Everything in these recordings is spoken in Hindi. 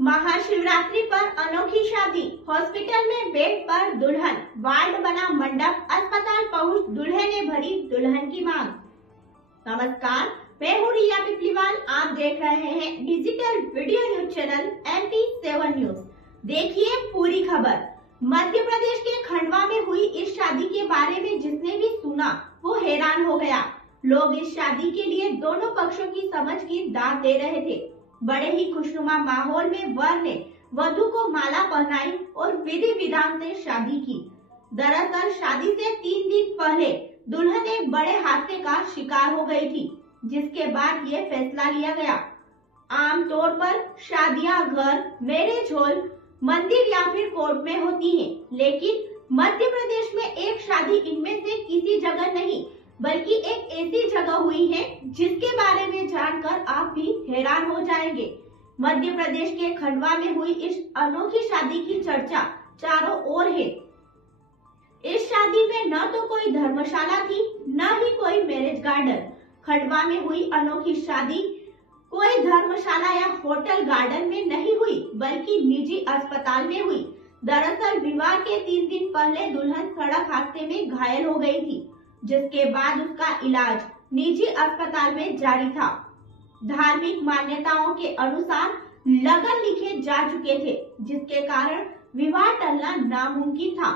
महाशिवरात्रि पर अनोखी शादी, हॉस्पिटल में बेड पर दुल्हन, वार्ड बना मंडप, अस्पताल पहुंच दूल्हे ने भरी दुल्हन की मांग। नमस्कार, मैं हूँ रिया पिपलीवाल। आप देख रहे हैं digital video news channel MP7 news. देखिए पूरी खबर। मध्य प्रदेश के खंडवा में हुई इस शादी के बारे में जिसने भी सुना वो हैरान हो गया। लोग इस शादी के लिए दोनों पक्षों की समझ की दाद दे रहे थे। बड़े ही खुशनुमा माहौल में वर ने वधू को माला पहनाई और विधि विधान से शादी की। दरअसल शादी से 3 दिन पहले दुल्हन एक बड़े हादसे का शिकार हो गई थी, जिसके बाद ये फैसला लिया गया। आमतौर पर शादियां घर, मैरिज हॉल, मंदिर या फिर कोर्ट में होती हैं, लेकिन मध्य प्रदेश में एक शादी इनमें से किसी जगह नहीं बल्कि एक ऐसी जगह हुई है जिसके बारे में जानकर आप भी हैरान हो जाएंगे। मध्य प्रदेश के खंडवा में हुई इस अनोखी शादी की चर्चा चारों ओर है। इस शादी में न तो कोई धर्मशाला थी, न ही कोई मैरिज गार्डन। खंडवा में हुई अनोखी शादी कोई धर्मशाला या होटल गार्डन में नहीं हुई बल्कि निजी अस्पताल में हुई। दरअसल विवाह के 3 दिन पहले दुल्हन सड़क हादसे में घायल हो गई थी, जिसके बाद उसका इलाज निजी अस्पताल में जारी था। धार्मिक मान्यताओं के अनुसार लगन लिखे जा चुके थे, जिसके कारण विवाह टलना नामुमकिन था।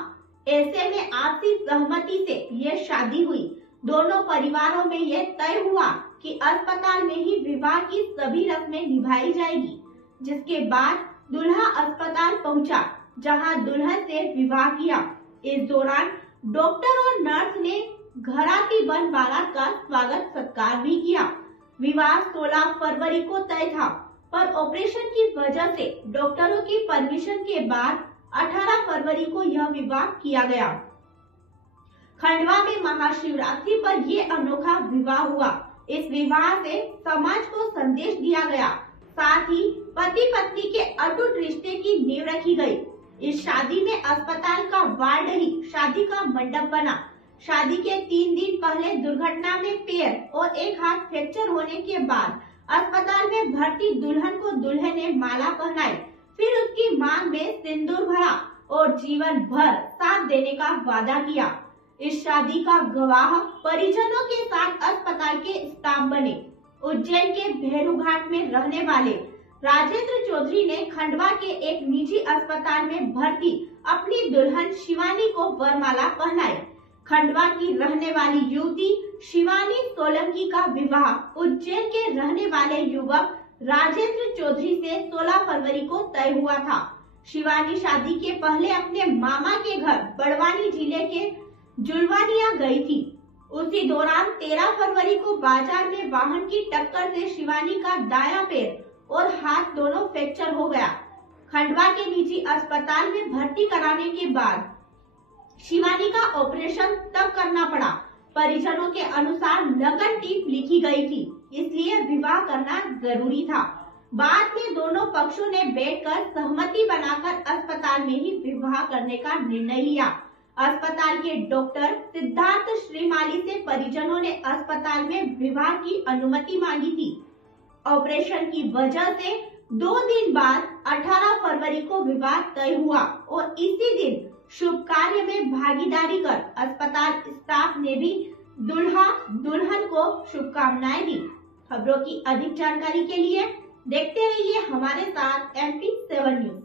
ऐसे में आपसी सहमति से यह शादी हुई। दोनों परिवारों में यह तय हुआ कि अस्पताल में ही विवाह की सभी रस्में निभाई जाएगी। जिसके बाद दूल्हा अस्पताल पहुंचा, जहां दुल्हन से विवाह किया। इस दौरान डॉक्टर और नर्स ने घराती बन बारात का स्वागत सत्कार भी किया। विवाह 16 फरवरी को तय था, पर ऑपरेशन की वजह से डॉक्टरों की परमिशन के बाद 18 फरवरी को यह विवाह किया गया। खंडवा में महाशिवरात्रि पर ये अनोखा विवाह हुआ। इस विवाह से समाज को संदेश दिया गया, साथ ही पति पत्नी के अटूट रिश्ते की नींव रखी गई। इस शादी में अस्पताल का वार्ड ही शादी का मंडप बना। शादी के 3 दिन पहले दुर्घटना में पैर और एक हाथ फ्रैक्चर होने के बाद अस्पताल में भर्ती दुल्हन को दूल्हे ने माला पहनाई, फिर उसकी मांग में सिंदूर भरा और जीवन भर साथ देने का वादा किया। इस शादी का गवाह परिजनों के साथ अस्पताल के स्टाफ बने। उज्जैन के भेरू घाट में रहने वाले राजेंद्र चौधरी ने खंडवा के एक निजी अस्पताल में भर्ती अपनी दुल्हन शिवानी को वरमाला पहनाई। खंडवा की रहने वाली युवती शिवानी सोलंकी का विवाह उज्जैन के रहने वाले युवक राजेंद्र चौधरी से 16 फरवरी को तय हुआ था। शिवानी शादी के पहले अपने मामा के घर बड़वानी जिले के जुलवानिया गई थी। उसी दौरान 13 फरवरी को बाजार में वाहन की टक्कर से शिवानी का दायां पैर और हाथ दोनों फ्रैक्चर हो गया। खंडवा के निजी अस्पताल में भर्ती कराने के बाद शिवानी का ऑपरेशन तब करना पड़ा। परिजनों के अनुसार लगन टीप लिखी गई थी, इसलिए विवाह करना जरूरी था। बाद में दोनों पक्षों ने बैठकर सहमति बनाकर अस्पताल में ही विवाह करने का निर्णय लिया। अस्पताल के डॉक्टर सिद्धार्थ श्रीमाली से परिजनों ने अस्पताल में विवाह की अनुमति मांगी थी। ऑपरेशन की वजह से 2 दिन बाद 18 फरवरी को विवाह तय हुआ और इसी दिन शुभ कार्य में भागीदारी कर अस्पताल स्टाफ ने भी दूल्हा दुल्हन को शुभकामनाएं दी। खबरों की अधिक जानकारी के लिए देखते रहिए हमारे साथ MP7 न्यूज।